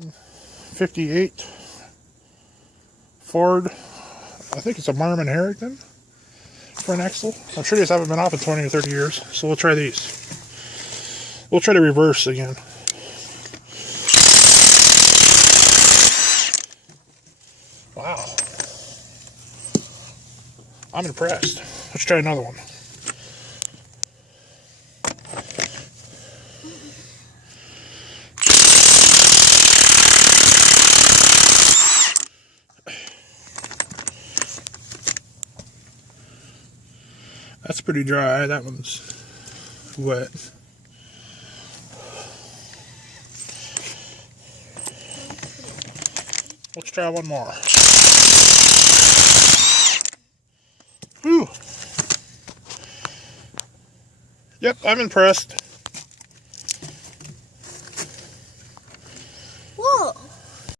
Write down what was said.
58 Ford, I think it's a Marmon Herrington for an axle. I'm sure these haven't been off in 20 or 30 years, so we'll try these. We'll try to reverse again. Wow. I'm impressed. Let's try another one. That's pretty dry. That one's wet. Let's try one more. Whew. Yep, I'm impressed.